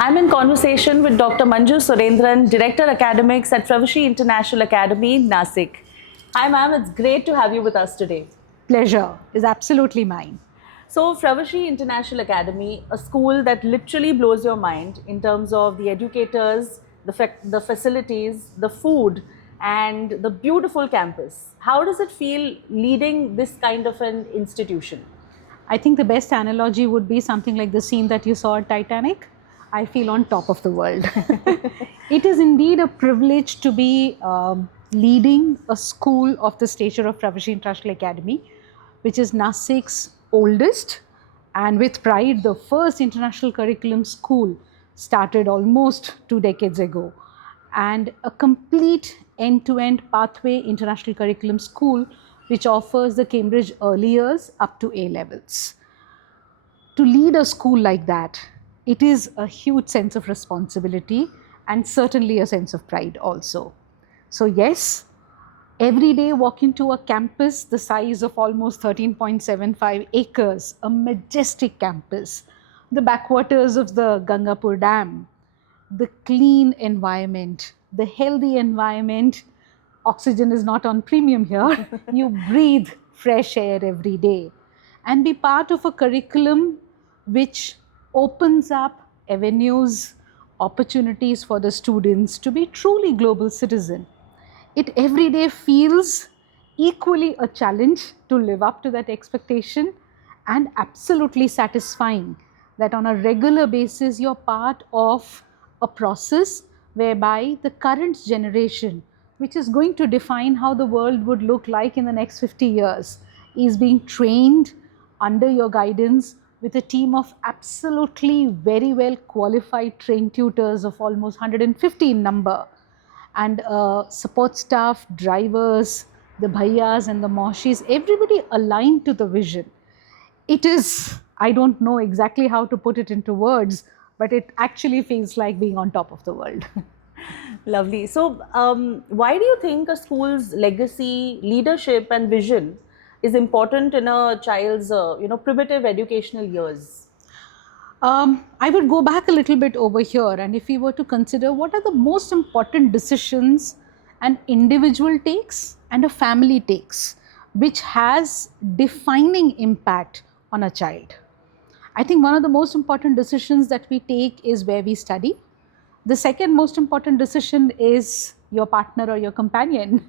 I'm in conversation with Dr. Manju Surendran, Director Academics at Fravashi International Academy, Nasik. Hi, ma'am. It's great to have you with us today. Pleasure is absolutely mine. So, Fravashi International Academy, a school that literally blows your mind in terms of the educators, the facilities, the food, and the beautiful campus. How does it feel leading this kind of an institution? I think the best analogy would be something like the scene that you saw at Titanic. I feel on top of the world. It is indeed a privilege to be leading a school of the stature of Fravashi International Academy, which is Nasik's oldest and with pride the first international curriculum school started almost 2 decades ago, and a complete end-to-end pathway international curriculum school which offers the Cambridge early years up to A levels. To lead a school like that, it is a huge sense of responsibility and certainly a sense of pride also. So yes, every day walk into a campus the size of almost 13.75 acres, a majestic campus, the backwaters of the Gangapur Dam, the clean environment, the healthy environment. Oxygen is not on premium here. You breathe fresh air every day and be part of a curriculum which opens up avenues, opportunities for the students to be truly global citizen. It every day feels equally a challenge to live up to that expectation, and absolutely satisfying that on a regular basis you're part of a process whereby the current generation, which is going to define how the world would look like in the next 50 years, is being trained under your guidance with a team of absolutely very well qualified trained tutors of almost 150 in number, and support staff, drivers, the bhaiyas and the moshis, everybody aligned to the vision. It is, I don't know exactly how to put it into words, but it actually feels like being on top of the world. Lovely. So, why do you think a school's legacy, leadership, and vision is important in a child's, primitive educational years? I would go back a little bit over here, and if we were to consider what are the most important decisions an individual takes and a family takes, which has defining impact on a child. I think one of the most important decisions that we take is where we study. The second most important decision is your partner or your companion.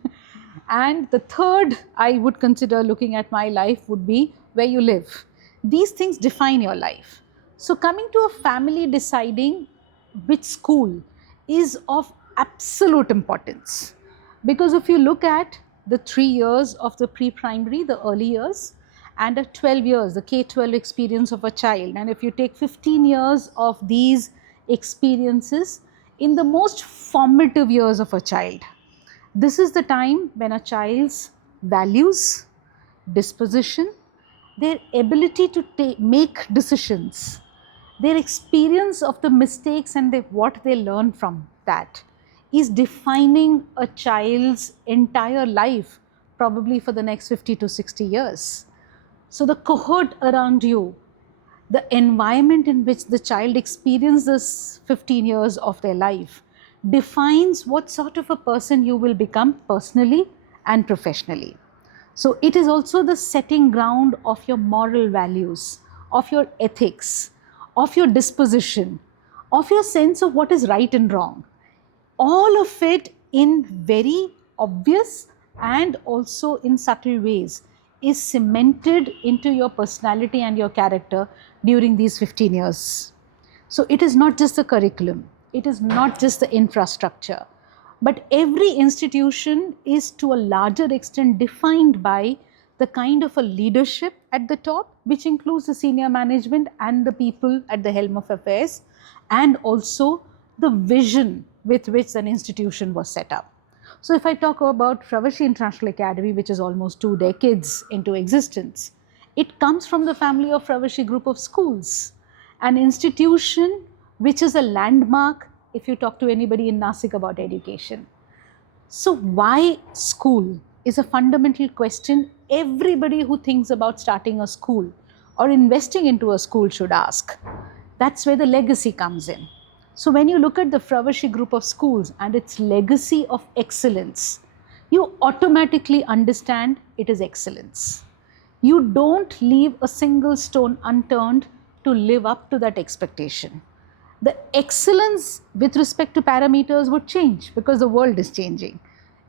And the third I would consider looking at my life would be where you live. These things define your life. So coming to a family deciding which school is of absolute importance. Because if you look at the 3 years of the pre-primary, the early years, and a 12 years, the K-12 experience of a child, and if you take 15 years of these experiences in the most formative years of a child, this is the time when a child's values, disposition, their ability to make decisions, their experience of the mistakes and what they learn from that is defining a child's entire life, probably for the next 50 to 60 years. So the cohort around you, the environment in which the child experiences 15 years of their life defines what sort of a person you will become personally and professionally. So it is also the setting ground of your moral values, of your ethics, of your disposition, of your sense of what is right and wrong. All of it in very obvious and also in subtle ways is cemented into your personality and your character during these 15 years. So it is not just the curriculum, it is not just the infrastructure, but every institution is to a larger extent defined by the kind of a leadership at the top, which includes the senior management and the people at the helm of affairs, and also the vision with which an institution was set up. So if I talk about Fravashi International Academy, which is almost 2 decades into existence, it comes from the family of Fravashi Group of Schools, an institution which is a landmark if you talk to anybody in Nasik about education. So why school is a fundamental question everybody who thinks about starting a school or investing into a school should ask. That's where the legacy comes in. So when you look at the Fravashi group of schools and its legacy of excellence, you automatically understand it is excellence. You don't leave a single stone unturned to live up to that expectation. The excellence with respect to parameters would change because the world is changing.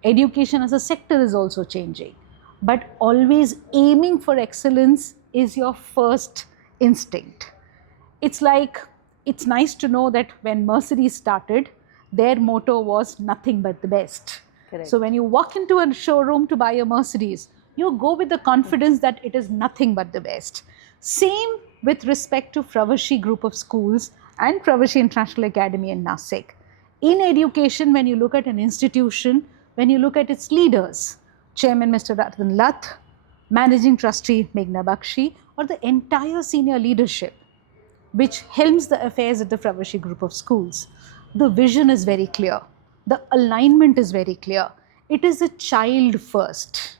Education as a sector is also changing. But always aiming for excellence is your first instinct. It's like, it's nice to know that when Mercedes started, their motto was nothing but the best. Correct. So when you walk into a showroom to buy a Mercedes, you go with the confidence that it is nothing but the best. Same with respect to Fravashi group of schools and Fravashi International Academy in Nasik. In education, when you look at an institution, when you look at its leaders, Chairman Mr. Ratan Lath, Managing Trustee Meghna Bakshi, or the entire senior leadership, which helms the affairs at the Fravashi group of schools, the vision is very clear. The alignment is very clear. It is a child first.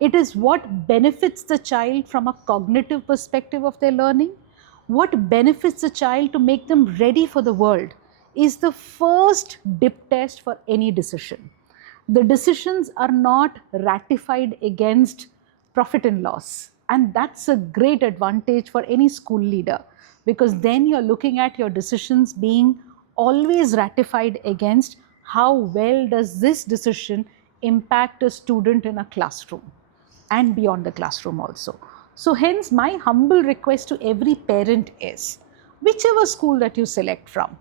It is what benefits the child from a cognitive perspective of their learning. What benefits the child to make them ready for the world is the first dip test for any decision. The decisions are not ratified against profit and loss. And that's a great advantage for any school leader, because then you're looking at your decisions being always ratified against how well does this decision impact a student in a classroom and beyond the classroom also. So hence my humble request to every parent is, whichever school that you select from,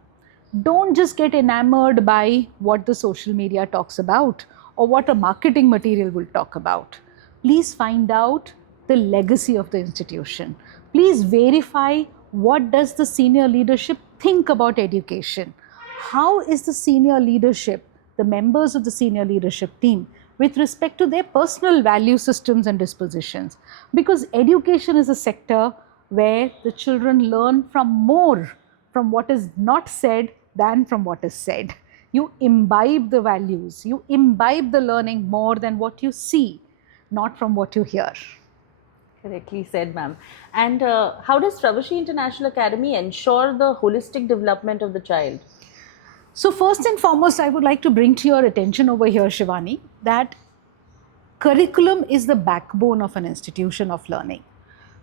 don't just get enamored by what the social media talks about or what a marketing material will talk about. Please find out the legacy of the institution. Please verify what does the senior leadership think about education. How is the senior leadership, the members of the senior leadership team, with respect to their personal value systems and dispositions? Because education is a sector where the children learn from more from what is not said than from what is said. You imbibe the values, you imbibe the learning more than what you see, not from what you hear. Correctly said, ma'am. And how does Fravashi International Academy ensure the holistic development of the child? So first and foremost, I would like to bring to your attention over here, Shivani, that curriculum is the backbone of an institution of learning.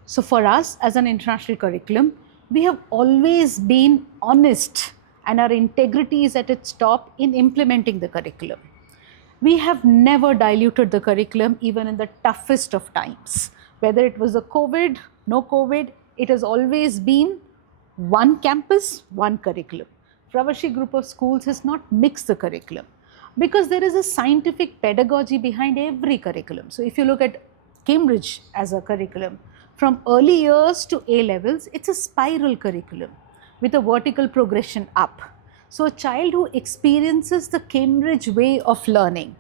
So for us as an international curriculum, we have always been honest and our integrity is at its top in implementing the curriculum. We have never diluted the curriculum even in the toughest of times. Whether it was a COVID, no COVID, it has always been one campus, one curriculum. Fravashi group of schools has not mixed the curriculum because there is a scientific pedagogy behind every curriculum. So if you look at Cambridge as a curriculum, from early years to A levels, it's a spiral curriculum with a vertical progression up. So a child who experiences the Cambridge way of learning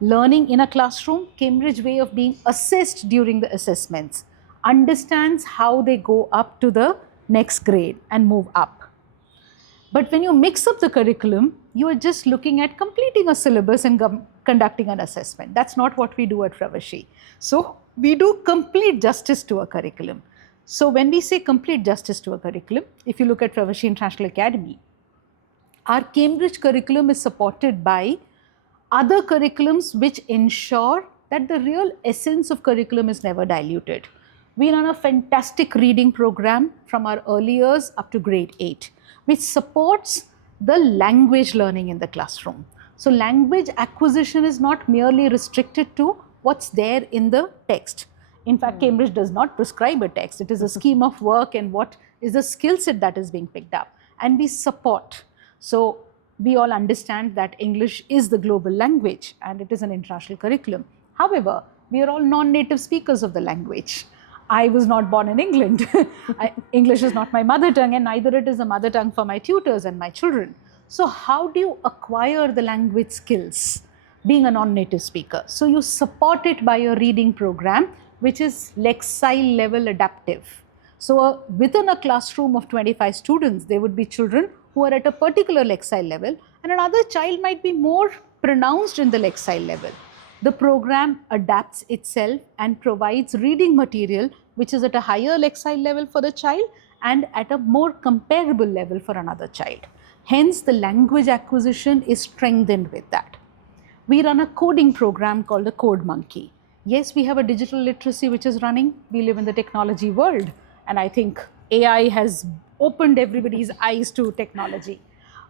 in a classroom, Cambridge way of being assessed during the assessments, understands how they go up to the next grade and move up. But when you mix up the curriculum, you are just looking at completing a syllabus and conducting an assessment. That's not what we do at Fravashi. So we do complete justice to a curriculum. So when we say complete justice to a curriculum, if you look at Fravashi International Academy, our Cambridge curriculum is supported by other curriculums which ensure that the real essence of curriculum is never diluted. We run a fantastic reading program from our early years up to grade 8, which supports the language learning in the classroom. So language acquisition is not merely restricted to what's there in the text. In fact, Cambridge does not prescribe a text. It is a scheme of work and what is the skill set that is being picked up. And we support. So we all understand that English is the global language and it is an international curriculum. However, we are all non-native speakers of the language. I was not born in England. English is not my mother tongue and neither it is a mother tongue for my tutors and my children. So how do you acquire the language skills being a non-native speaker? So you support it by a reading program which is Lexile level adaptive. So within a classroom of 25 students, there would be children who are at a particular Lexile level and another child might be more pronounced in the Lexile level. The program adapts itself and provides reading material which is at a higher Lexile level for the child and at a more comparable level for another child. Hence, the language acquisition is strengthened with that. We run a coding program called the Code Monkey. Yes, we have a digital literacy which is running. We live in the technology world, and I think AI has opened everybody's eyes to technology.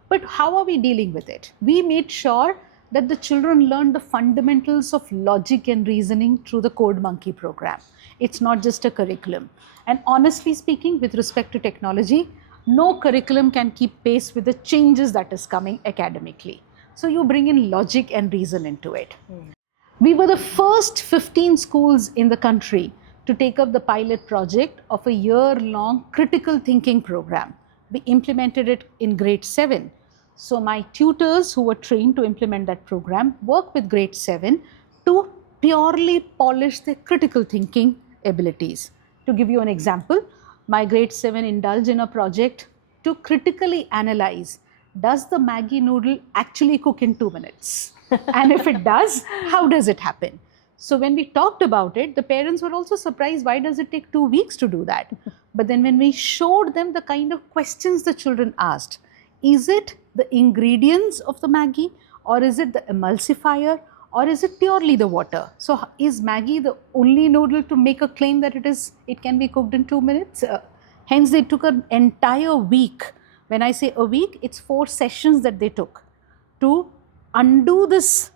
But how are we dealing with it? We made sure that the children learn the fundamentals of logic and reasoning through the Code Monkey program. It's not just a curriculum. And honestly speaking, with respect to technology, no curriculum can keep pace with the changes that is coming academically. So you bring in logic and reason into it. We were the first 15 schools in the country to take up the pilot project of a year-long critical thinking program. We implemented it in grade 7. So my tutors who were trained to implement that program work with grade 7 to purely polish their critical thinking abilities. To give you an example, my grade 7 indulged in a project to critically analyze, does the Maggi noodle actually cook in 2 minutes? And if it does, how does it happen? So when we talked about it, the parents were also surprised, why does it take 2 weeks to do that? But then when we showed them the kind of questions the children asked, is it the ingredients of the Maggi, or is it the emulsifier, or is it purely the water? So is Maggi the only noodle to make a claim that it can be cooked in 2 minutes? Hence they took an entire week. When I say a week, it's 4 sessions that they took to undo this,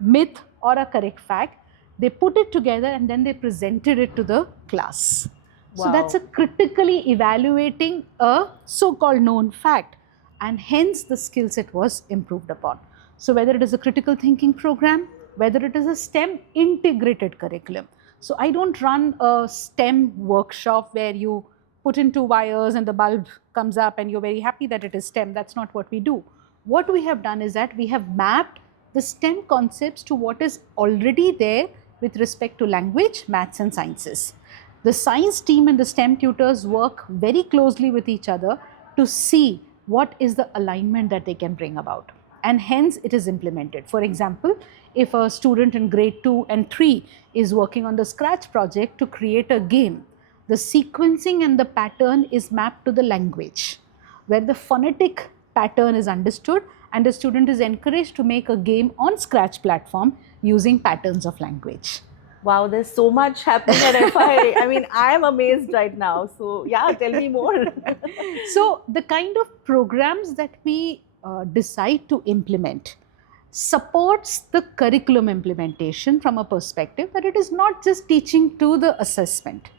myth or a correct fact. They put it together and then they presented it to the class. Wow. So that's a critically evaluating a so-called known fact, and hence the skill set was improved upon. So whether it is a critical thinking program, whether it is a STEM integrated curriculum. So I don't run a STEM workshop where you put in 2 wires and the bulb comes up and you're very happy that it is STEM. That's not what we do. What we have done is that we have mapped the STEM concepts to what is already there with respect to language, maths and sciences. The science team and the STEM tutors work very closely with each other to see what is the alignment that they can bring about. And hence it is implemented. For example, if a student in grade 2 and 3 is working on the Scratch project to create a game, the sequencing and the pattern is mapped to the language, where the phonetic pattern is understood and the student is encouraged to make a game on Scratch platform using patterns of language. Wow, there's so much happening at FI. I mean, I'm amazed right now. So yeah, tell me more. So the kind of programs that we decide to implement supports the curriculum implementation from a perspective that it is not just teaching to the assessment.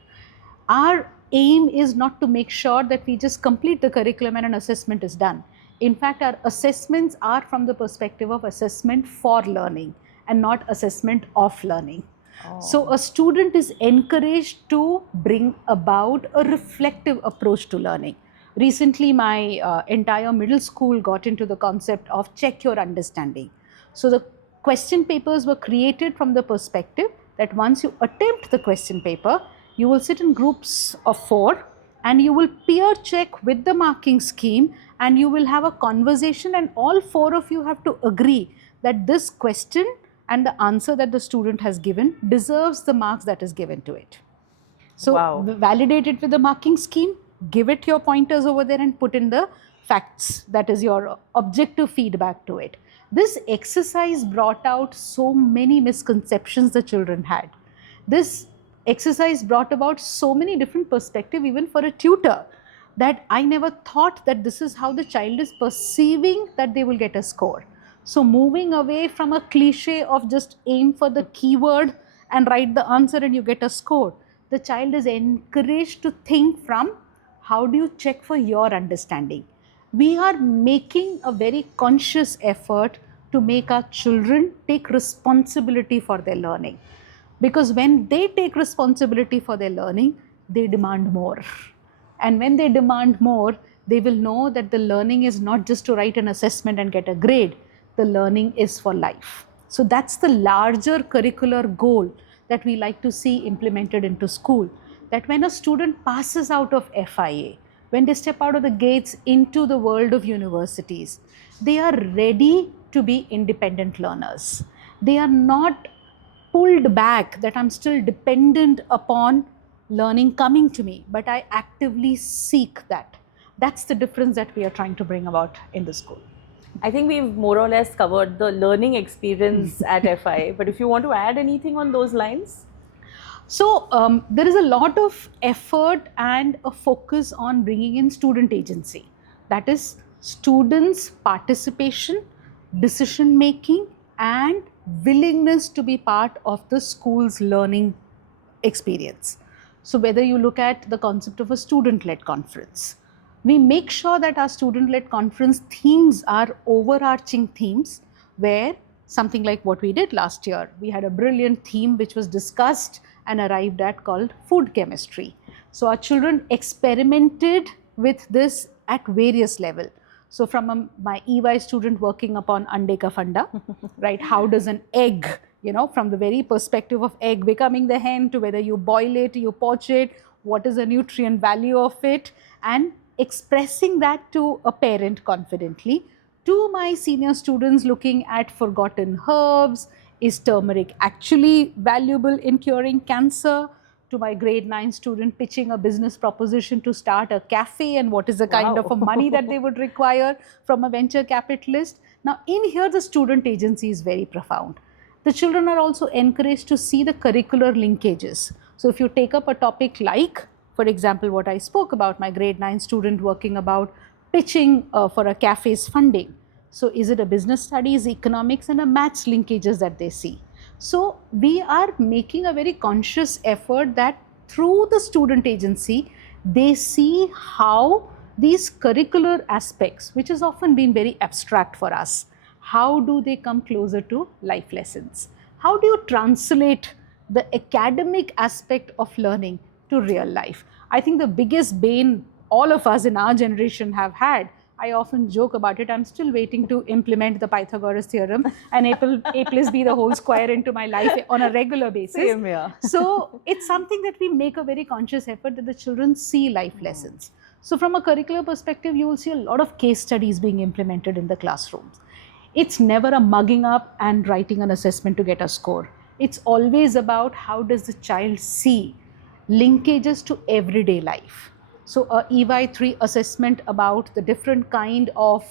Our aim is not to make sure that we just complete the curriculum and an assessment is done. In fact, our assessments are from the perspective of assessment for learning and not assessment of learning. Oh. So a student is encouraged to bring about a reflective approach to learning. Recently, my entire middle school got into the concept of check your understanding. So the question papers were created from the perspective that once you attempt the question paper, you will sit in groups of 4 and you will peer check with the marking scheme and you will have a conversation and all 4 of you have to agree that this question and the answer that the student has given deserves the marks that is given to it. So wow. Validate it with the marking scheme, give it your pointers over there and put in the facts, that is your objective feedback to it. This exercise brought out so many misconceptions the children had. This exercise brought about so many different perspectives even for a tutor, that I never thought that this is how the child is perceiving that they will get a score. So moving away from a cliche of just aim for the keyword and write the answer and you get a score, the child is encouraged to think from how do you check for your understanding. We are making a very conscious effort to make our children take responsibility for their learning. Because when they take responsibility for their learning, they demand more. And when they demand more, they will know that the learning is not just to write an assessment and get a grade. The learning is for life. So that's the larger curricular goal that we like to see implemented into school. That when a student passes out of FIA, when they step out of the gates into the world of universities, they are ready to be independent learners. They are not pulled back that I'm still dependent upon learning coming to me, but I actively seek that. That's the difference that we are trying to bring about in the school. I think we've more or less covered the learning experience at FI, but if you want to add anything on those lines? So there is a lot of effort and a focus on bringing in student agency. That is students' participation, decision making, and willingness to be part of the school's learning experience. So whether you look at the concept of a student-led conference, we make sure that our student-led conference themes are overarching themes where something like what we did last year, we had a brilliant theme which was discussed and arrived at called food chemistry. So our children experimented with this at various levels. So from my EY student working upon Ande Ka Fanda, right, how does an egg, from the very perspective of egg becoming the hen to whether you boil it, you poach it, what is the nutrient value of it, and expressing that to a parent confidently. To my senior students looking at forgotten herbs, is turmeric actually valuable in curing cancer? To my grade 9 student pitching a business proposition to start a cafe and what is the kind of a money that they would require from a venture capitalist. Now in here the student agency is very profound. The children are also encouraged to see the curricular linkages. So if you take up a topic like, for example, what I spoke about, my grade 9 student working about pitching for a cafe's funding. So is it a business studies, economics and a maths linkages that they see? So we are making a very conscious effort that through the student agency, they see how these curricular aspects, which has often been very abstract for us, how do they come closer to life lessons? How do you translate the academic aspect of learning to real life? I think the biggest bane all of us in our generation have had, I often joke about it, I'm still waiting to implement the Pythagoras theorem and A plus B the whole square into my life on a regular basis. Same here. So it's something that we make a very conscious effort that the children see life lessons. So from a curricular perspective, you will see a lot of case studies being implemented in the classrooms. It's never a mugging up and writing an assessment to get a score. It's always about how does the child see linkages to everyday life. So a EY3 assessment about the different kind of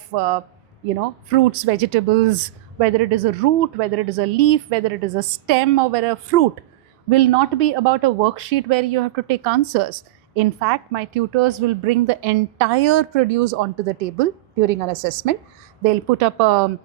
fruits, vegetables, whether it is a root, whether it is a leaf, whether it is a stem or whether a fruit, will not be about a worksheet where you have to take answers. In fact, my tutors will bring the entire produce onto the table during an assessment. They'll put up a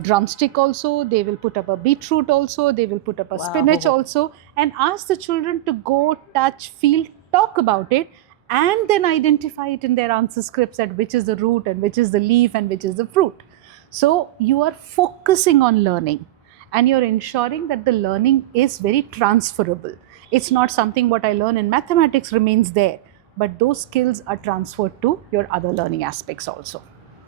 drumstick also, they will put up a beetroot also, they will put up a spinach also, and ask the children to go, touch, feel, talk about it, and then identify it in their answer scripts at which is the root and which is the leaf and which is the fruit. So you are focusing on learning and you're ensuring that the learning is very transferable. It's not something what I learn in mathematics remains there, but those skills are transferred to your other learning aspects also.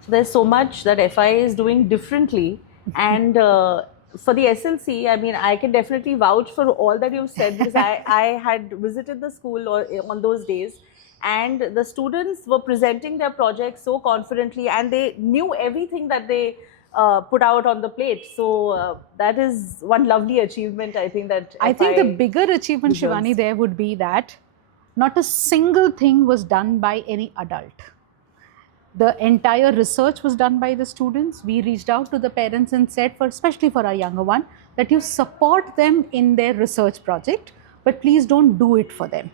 So there's so much that FI is doing differently, and for the SLC, I mean, I can definitely vouch for all that you've said because I had visited the school on those days, and the students were presenting their projects so confidently and they knew everything that they put out on the plate. So that is one lovely achievement, I think, that I think the bigger achievement, Shivani, there would be that not a single thing was done by any adult. The entire research was done by the students. We reached out to the parents and said, especially for our younger one, that you support them in their research project, but please don't do it for them.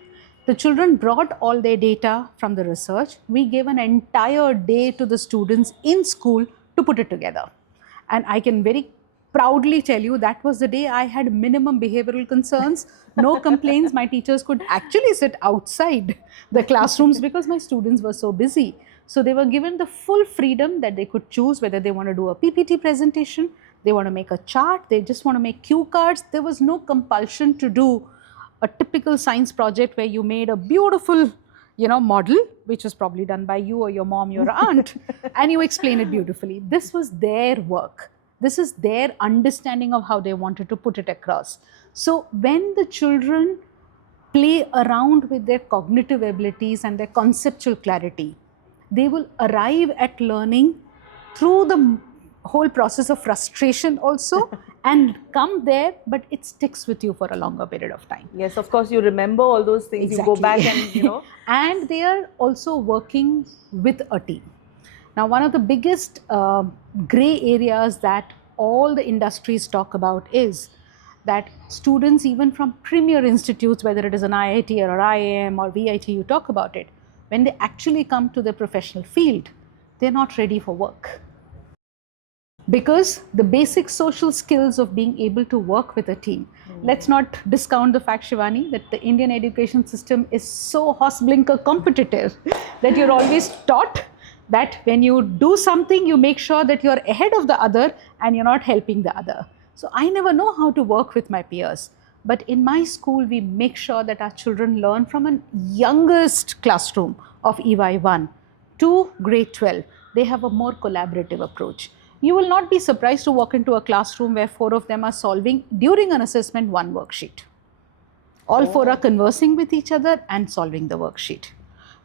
The children brought all their data from the research. We gave an entire day to the students in school to put it together. And I can very proudly tell you that was the day I had minimum behavioral concerns, no complaints. My teachers could actually sit outside the classrooms because my students were so busy. So they were given the full freedom that they could choose whether they want to do a PPT presentation, they want to make a chart, they just want to make cue cards. There was no compulsion to do a typical science project where you made a beautiful, model, which was probably done by you or your mom, your aunt, and you explain it beautifully. This was their work. This is their understanding of how they wanted to put it across. So when the children play around with their cognitive abilities and their conceptual clarity, they will arrive at learning through the whole process of frustration also and come there, but it sticks with you for a longer period of time. Yes, of course, you remember all those things. You go back and, And they are also working with a team. Now, one of the biggest gray areas that all the industries talk about is that students, even from premier institutes, whether it is an IIT or IIM or VIT, you talk about it, when they actually come to the professional field, they're not ready for work. Because the basic social skills of being able to work with a team. Let's not discount the fact, Shivani, that the Indian education system is so horse-blinker competitive that you're always taught that when you do something, you make sure that you're ahead of the other and you're not helping the other. So I never know how to work with my peers. But in my school, we make sure that our children learn from a youngest classroom of EY1 to grade 12. They have a more collaborative approach. You will not be surprised to walk into a classroom where 4 of them are solving during an assessment one worksheet. All 4 are conversing with each other and solving the worksheet.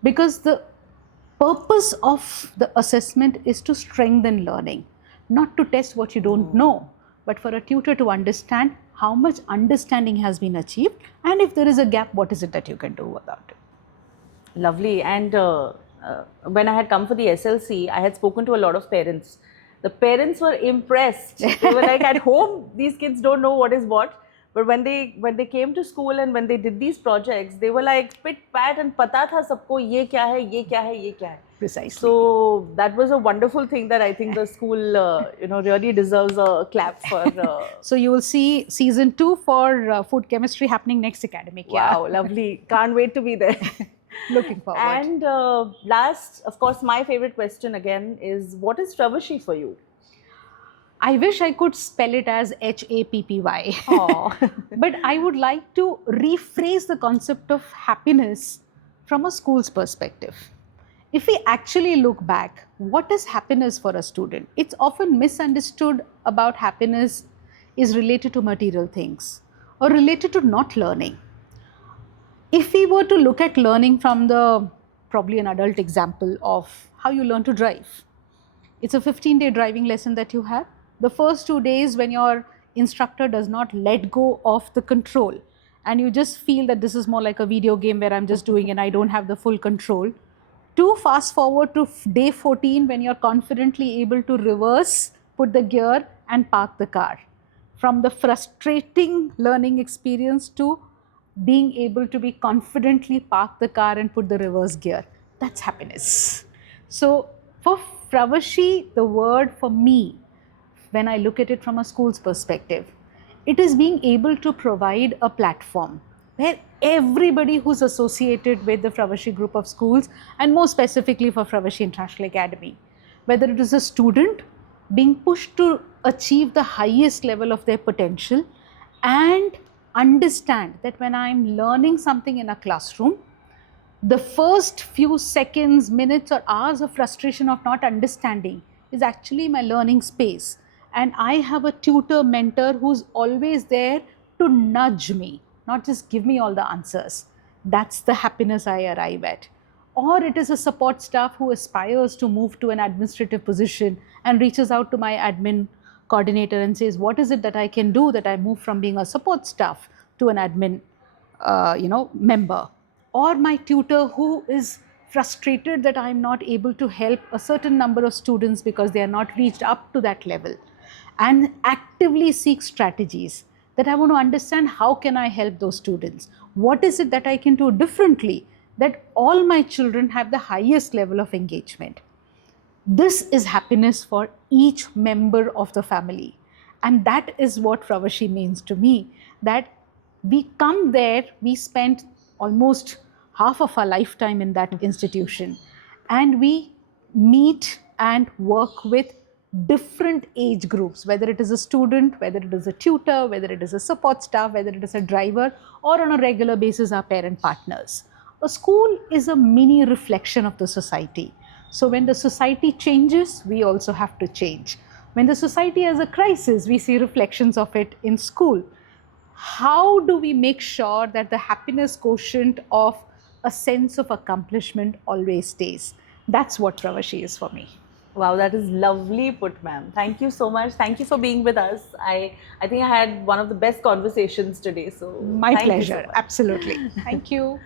Because the purpose of the assessment is to strengthen learning, not to test what you don't know, but for a tutor to understand how much understanding has been achieved, and if there is a gap, what is it that you can do about it. Lovely. And when I had come for the SLC, I had spoken to a lot of parents. The parents were impressed. They were like, at home, these kids don't know what is what. But when they came to school and when they did these projects, they were like pit pat and pata tha sabko ye kya hai, ye kya hai, ye kya hai. Precisely. So that was a wonderful thing that I think the school really deserves a clap for. So you will see season 2 for food chemistry happening next academic year. Wow, lovely. Can't wait to be there. Looking forward. And last, of course, my favorite question again is, what is Fravashi for you? I wish I could spell it as HAPPY. But I would like to rephrase the concept of happiness from a school's perspective. If we actually look back, what is happiness for a student? It's often misunderstood about happiness is related to material things or related to not learning. If we were to look at learning from probably an adult example of how you learn to drive, it's a 15-day driving lesson that you have. The first 2 days when your instructor does not let go of the control and you just feel that this is more like a video game where I'm just doing and I don't have the full control, to fast forward to day 14 when you're confidently able to reverse, put the gear and park the car. From the frustrating learning experience to being able to be confidently park the car and put the reverse gear. That's happiness. So for Fravashi, the word for me, when I look at it from a school's perspective, it is being able to provide a platform where everybody who's associated with the Fravashi group of schools, and more specifically for Fravashi International Academy, whether it is a student being pushed to achieve the highest level of their potential and understand that when I'm learning something in a classroom, the first few seconds, minutes or hours of frustration of not understanding is actually my learning space. And I have a tutor, mentor who's always there to nudge me, not just give me all the answers. That's the happiness I arrive at. Or it is a support staff who aspires to move to an administrative position and reaches out to my admin coordinator and says, what is it that I can do that I move from being a support staff to an admin member? Or my tutor who is frustrated that I'm not able to help a certain number of students because they are not reached up to that level, and actively seek strategies that I want to understand how can I help those students? What is it that I can do differently that all my children have the highest level of engagement? This is happiness for each member of the family. And that is what Fravashi means to me, that we come there, we spend almost half of our lifetime in that institution, and we meet and work with different age groups, whether it is a student, whether it is a tutor, whether it is a support staff, whether it is a driver, or on a regular basis our parent partners. A school is a mini reflection of the society. So when the society changes, we also have to change. When the society has a crisis, we see reflections of it in school. How do we make sure that the happiness quotient of a sense of accomplishment always stays? That's what Fravashi is for me. Wow, that is lovely put, ma'am. Thank you so much. Thank you for being with us. I think I had one of the best conversations today. So My thank you so pleasure. much. Absolutely. Thank you.